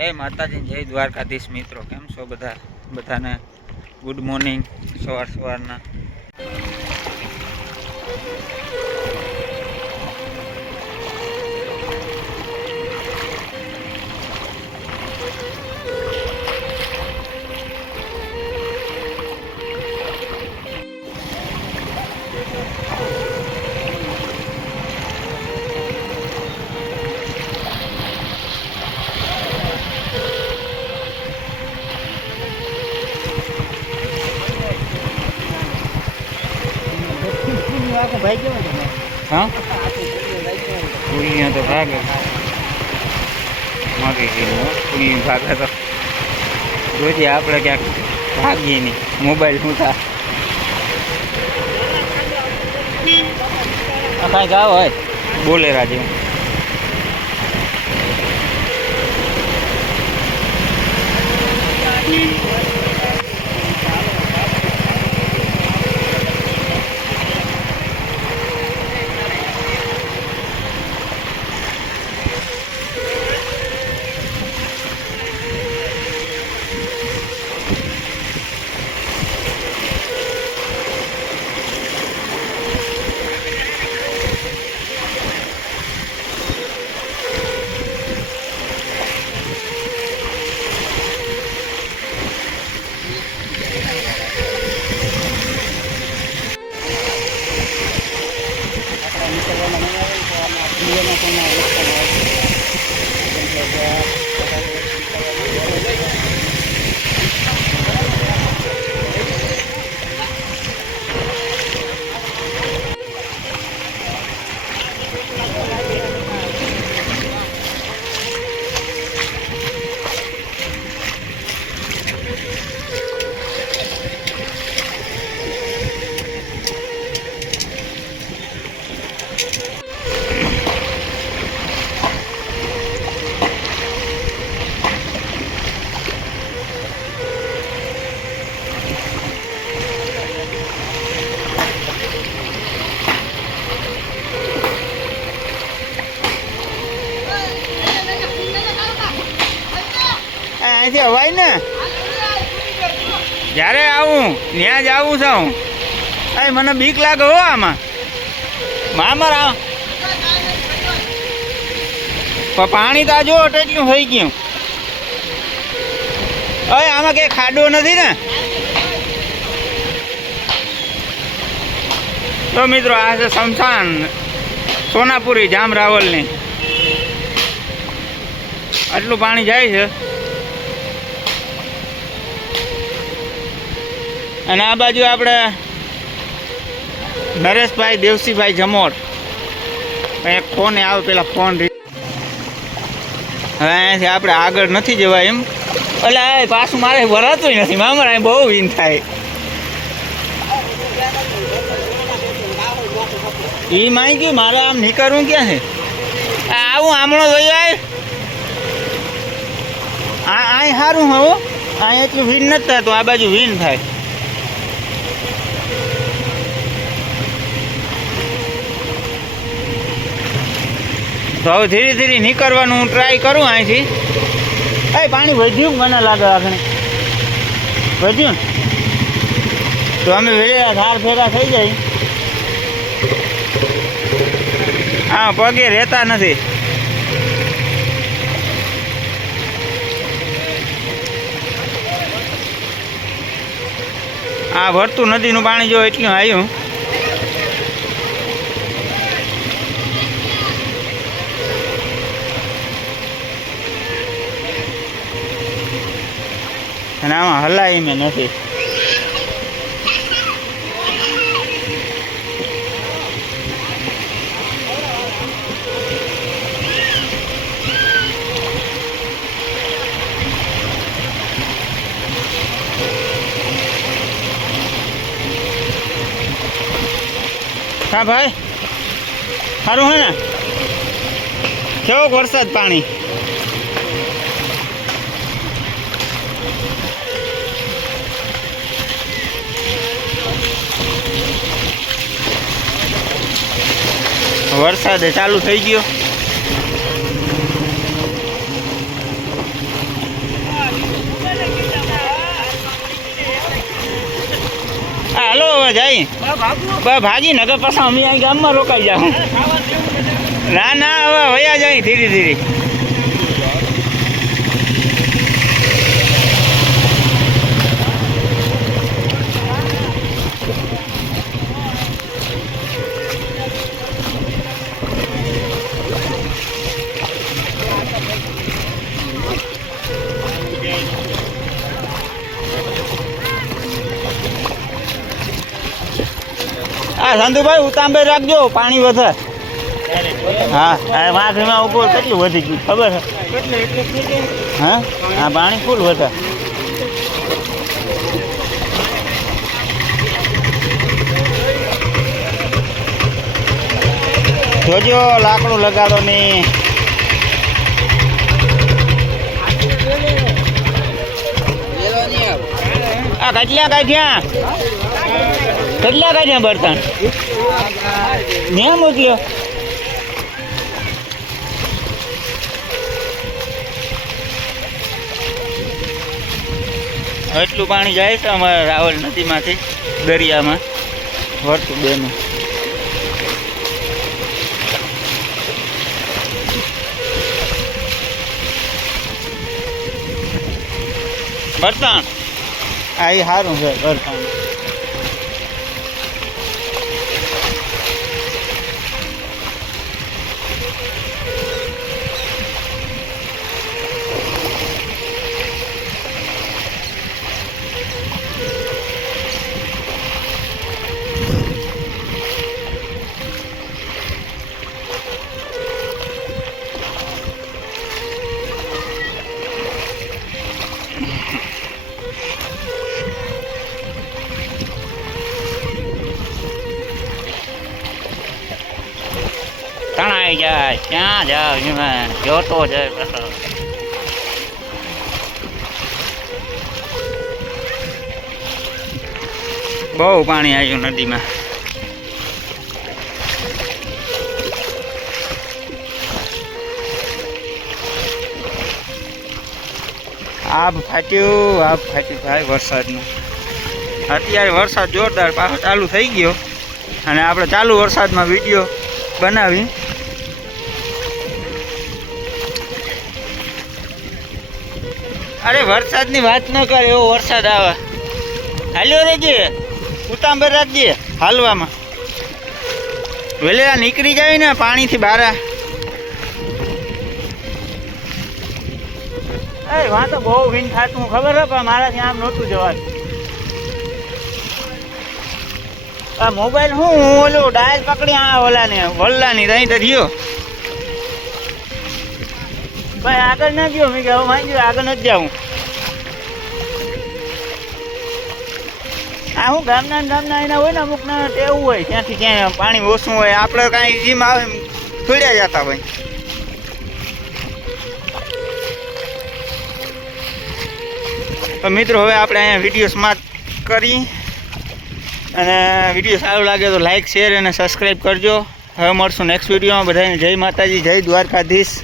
जय माताजी जय द्वारकाधीश मित्रों केम छो बधाने गुड मॉर्निंग सवार हाँ पुलिया तो भागे मागे पुलिया भागे तो रोज आप क्या भागी नहीं मोबाइल शू था कहीं गाँव है बोले राजे અહીંથી હવાય ને જ્યારે આવું ત્યાં જ આવું છું અરે મને બીક લાગે હો આમાં મારા પાણી તો જો એટલું થઈ ગયું હવે આમાં કંઈ ખાડો નથી ને તો મિત્રો આ છે શમશાન સોનાપુરી જામ રાવલની આટલું પાણી જાય છે અને આ બાજુ આપણે નરેશભાઈ દેવસીભાઈ જમોર એક ફોન આવે પેલા ફોન હવે અહીંયાથી આપણે આગળ નથી જવાય એમ એટલે પાછું મારે વરાતું નથી મામા અહીં બહુ વીન થાય એ માઈ ગયું મારે આમ નીકળવું ક્યાં છે આવું આમણો જોઈ અહીં સારું હવે અહીં એટલું વીન નથી થતું આ બાજુ વીન થાય તો હવે ધીરે ધીરે નીકળવાનું હું ટ્રાય કરું અહીંથી પાણી વધ્યું મને લાગે આગળ વધ્યું તો અમે વેળા ધાર ભેગા થઈ જાય હા પગે રહેતા નથી આ ભરતું નદીનું પાણી જો એટલું આવ્યું અને આમાં હલાય મેં નથી હા ભાઈ સારું હે ને કેવો વરસાદ પાણી વરસાદ ચાલુ થઈ ગયો હાલો હવે જાય ભાગી નગર પાછા અમે અહીં ગામમાં રોકાઈ જાઉં. ના ના હવે વયા જાય ધીરે ધીરે. હા સંધુભાઈ ઉતાંબે રાખજો પાણી વધે. હા વાઘરીમાં ઉપર કેટલું વધી ગયું ખબર છે? હા હા પાણી ફૂલ વધે. જોજો લાકડું લગાડો ને. આ કેટલા કાઢ્યા બર્તન ત્યાં મોકલ્યો. એટલું પાણી જાય છે અમારા રાવલ નદીમાંથી દરિયામાં વર્તું બેનું. બર્તન આ એ સારું છે બર્તન. તણાઈ જાય ક્યાં જાવ એમાં જોતો જાય પાછો. બહુ પાણી આવ્યું નદીમાં. આબ ફાટ્યું ભાઈ વરસાદનું. અત્યારે વરસાદ જોરદાર પાછો ચાલુ થઈ ગયો અને આપણે ચાલુ વરસાદમાં વિડીયો બનાવી. અરે વરસાદની વાત ન કરે એવો વરસાદ આવે. હાલ્યો રેજે ઉતાંબર રાખજે હાલવામાં. વેલેલા નીકળી જાય ને પાણીથી બહાર. અરે વાં તો બહુ વિન ખાતું ખબર હે પણ મારાથી આમ નહોતું જવાતું. આ મોબાઈલ હું ઓલું ડાયલ પકડી આ ઓલાને વલ્લાની રહી તો રહ્યો ભાઈ. આગળ ના ગયો મેં કહ્યું મારી ગયો આગળ નથી જાઉં. આ હું ગામના એના હોય ને અમુક ના ટેવું હોય ત્યાંથી ક્યાંય પાણી ઓછું હોય આપણે કાંઈ જીમ આવે થોડ્યા જતા હોય. તો મિત્રો હવે આપણે અહીંયા વિડીયો સમાપ્ત કરી અને વિડીયો સારો લાગે તો લાઇક શેર અને સબસ્ક્રાઈબ કરજો. હવે મળશું નેક્સ્ટ વિડીયોમાં. બધાને જય માતાજી, જય દ્વારકાધીશ.